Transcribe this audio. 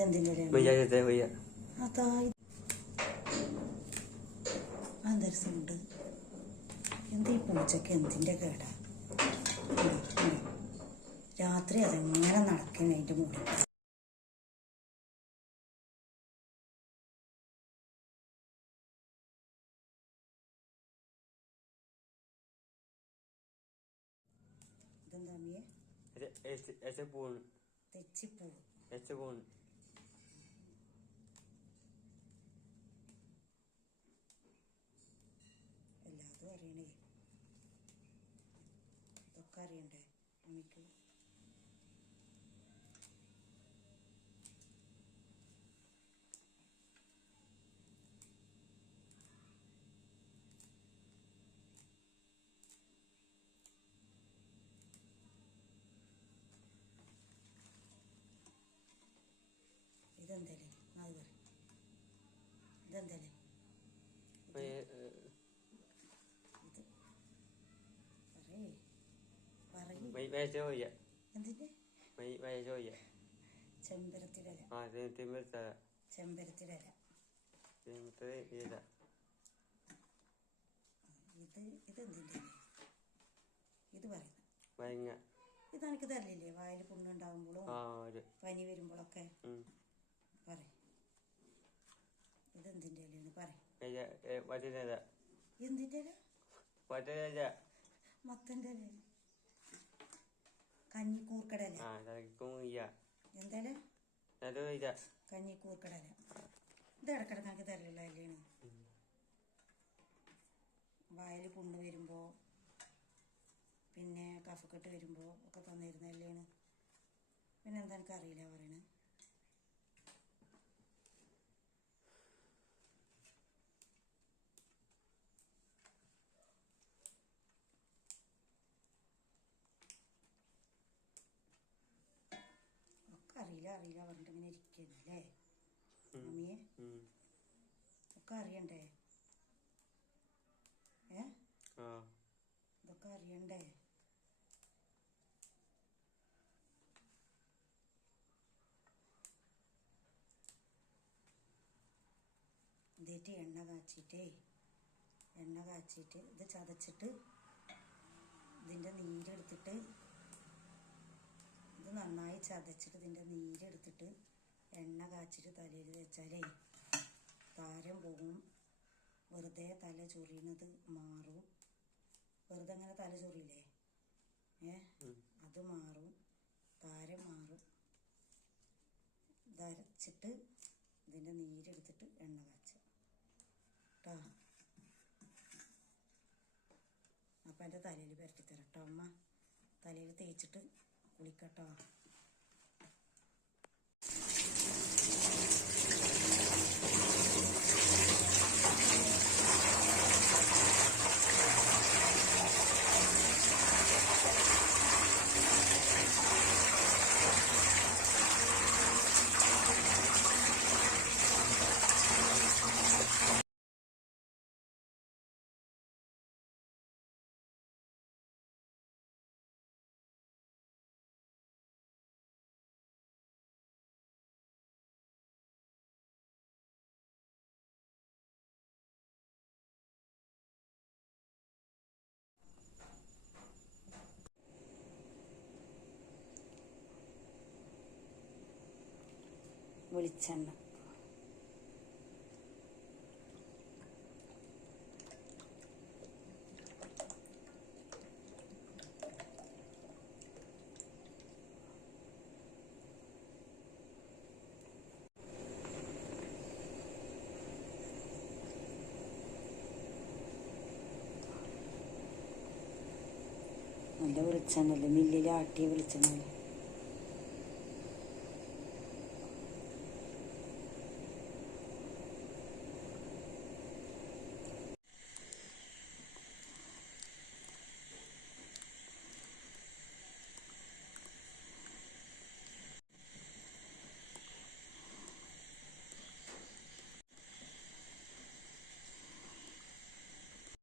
ഇതെന്തിന്റെ അതാ സൗണ്ട്? എന്താ ഈ പൂച്ചക്ക് എന്തിന്റെ കേടാ? രാത്രി അതെങ്ങനെ നടക്കണ അതിന്റെ മുകളിൽ ഇതെന്താ അമ്മിയെ? Ese, ese അറിയണേ. ഇതൊക്കെ അറിയണ്ടേ? എനിക്ക്. ഇതെന്തല്ലേ അത് പറ ഇതെന്തല്ലേ എന്തിന്റെ tới bây giờ. ഇത് വയങ്ങ giờ, ഇത് എനിക്ക് തരില്ലേ വായിൽ പുണ്ണുണ്ടാകുമ്പോഴും. പനി വരുമ്പോഴൊക്കെ. പറ ഇതെന്തിന്റെ ഇലയാണ്? പറ എന്തിന്റെ ഇല? ഇല giờ. എന്തേല Là tôi കഞ്ഞിക്കൂർക്കടല. ഇത് ഇടക്കിടക്ക് എനിക്ക് തരലുള്ള ഇലയാണ് വായിൽ പുണ്ണ് വരുമ്പോൾ പിന്നെ കഫക്കെട്ട് വരുമ്പോ ഒക്കെ തന്നിരുന്ന ഇലയാണ് പിന്നെ എന്താ എനിക്ക് അറിയില്ല പറയണേ ഒക്കെ അറിയില്ല പറഞ്ഞിട്ട് ഇങ്ങനെ ഇരിക്കുന്നല്ലേ മമ്മിയെ? ഒക്കെ അറിയണ്ടേ? ഏ? ഇതൊക്കെ അറിയണ്ടേ? എന്നിട്ട് എണ്ണ കാച്ചിട്ടേ എണ്ണ കാച്ചിട്ട് ഇത് ചതച്ചിട്ട് ഇതിന്റെ നീരെടുത്തിട്ട് ചതച്ചിട്ട് ഇതിന്റെ നീരെടുത്തിട്ട് എണ്ണ കാച്ചിട്ട് തലയിൽ വെച്ചാലേ താരം പോകും വെറുതെ തല ചൊറിയുന്നത് മാറും. വെറുതെ അങ്ങനെ തല ചൊറിയില്ലേ? ഏ? അത് മാറും. താരം മാറും. ഇതരച്ചിട്ട് ഇതിന്റെ നീരെടുത്തിട്ട് എണ്ണ കാച്ച. കേട്ടോ അപ്പം എന്റെ തലയിൽ പുരട്ടിത്തരാം കേട്ടോ അമ്മ തലയിൽ തേച്ചിട്ട് കുളിക്കട്ടോ. വെളിച്ചെണ്ണ നല്ല വെളിച്ചെണ്ണല്ലേ മില്ലിലാട്ടിയ വെളിച്ചെണ്ണല്ലേ